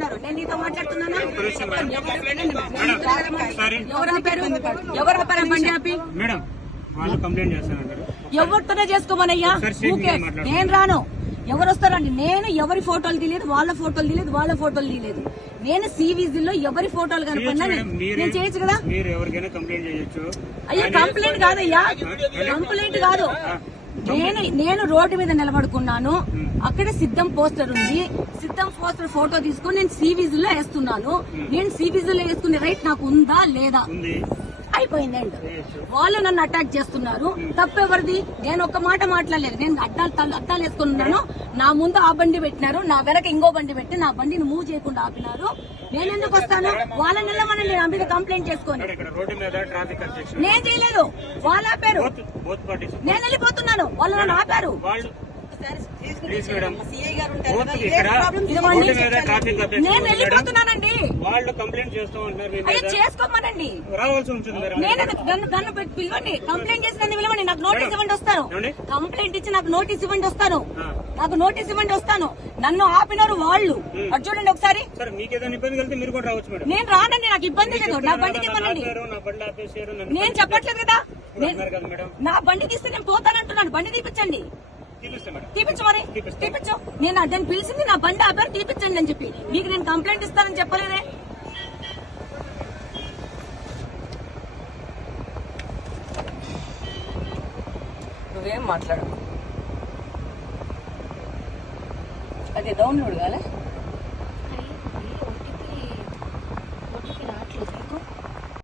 మాట్లాడుతున్నారు. నేను నీతో మాట్లాడుతున్నానా? ఎవరు ఆపారు ఎవరు ఆపారు ఆ బండి ఆపి ఎవరితోనే చేసుకోమనయ్యా? ఊకే. నేను రాను. ఎవరు వస్తారండి? నేను ఎవరి ఫోటోలు తీయలేదు వాళ్ళ ఫోటోలు తీయలేదు వాళ్ళ ఫోటోలు తీయలేదు నేను సీవీజీలో ఎవరి ఫోటోలు కనుకున్నా నేను చేయొచ్చు కదా? అయ్యా కంప్లైంట్ కాదయ్యా. కంప్లైంట్ కాదు. నేను నేను రోడ్డు మీద నిలబడుకున్నాను. అక్కడ సిద్ధం పోస్టర్ ఉంది. సిద్ధం పోస్టర్ ఫోటో తీసుకొని నేను సీవీజీలో వేస్తున్నాను. నేను సీవీజీలో వేసుకునే రైట్ నాకు ఉందా లేదా? అయిపోయిందండి. వాళ్ళు నన్ను అటాక్ చేస్తున్నారు. తప్పెవరిది? నేను ఒక్క మాట మాట్లాడలేదు. నేను అడ్డాలు అద్దాలు వేసుకుని ఉన్నాను నా ముందు ఆ బండి పెట్టినారు. నా వెనక ఇంకో బండి పెట్టి నా బండిని మూవ్ చేయకుండా ఆపినారు. నేను ఎందుకు వస్తాను? వాళ్ళ నిలమని నా మీద కంప్లైంట్ చేసుకొని. మేడం, ఇక్కడ రోడ్డు మీద ట్రాఫిక్ అబ్జెక్షన్ నేను చేయలేదు. వాళ్ళు ఆపారు. బోత్ బోత్ పార్టీస్ నేను వెళ్ళిపోతున్నాను. వాళ్ళు నన్ను ఆపారు. నేను వెళ్ళిపోతున్నానండి వాళ్ళు కంప్లైంట్ చేస్తూ చేసుకోమనండి. రావాల్సి ఉంటుంది నేను నన్ను పిలవండి. కంప్లైంట్ చేసి నన్ను పిలవండి. నాకు నోటీస్ ఇవ్వండి వస్తాను? కంప్లైంట్ ఇచ్చి నాకు నోటీస్ ఇవ్వండి వస్తాను. నాకు నోటీస్ ఇవ్వండి వస్తాను. నన్ను ఆపినారు వాళ్ళు. అది చూడండి ఒకసారి. మీరు కూడా రావచ్చు నేను రానండి నాకు ఇబ్బంది లేదు. నా బండికి ఇవ్వనండి నేను చెప్పట్లేదు కదా. నా బండి తీస్తే నేను పోతానంటున్నాను. బండి తీపించండి తీపించు మరి. తీపించు నేను దాన్ని పిలిచింది నా బండి ఆపారు తీపించండి అని చెప్పి. మీకు నేను కంప్లైంట్ ఇస్తానని చెప్పలేదే. నువ్వేం మాట్లాడు. అది డౌన్లోడ్ కాలే?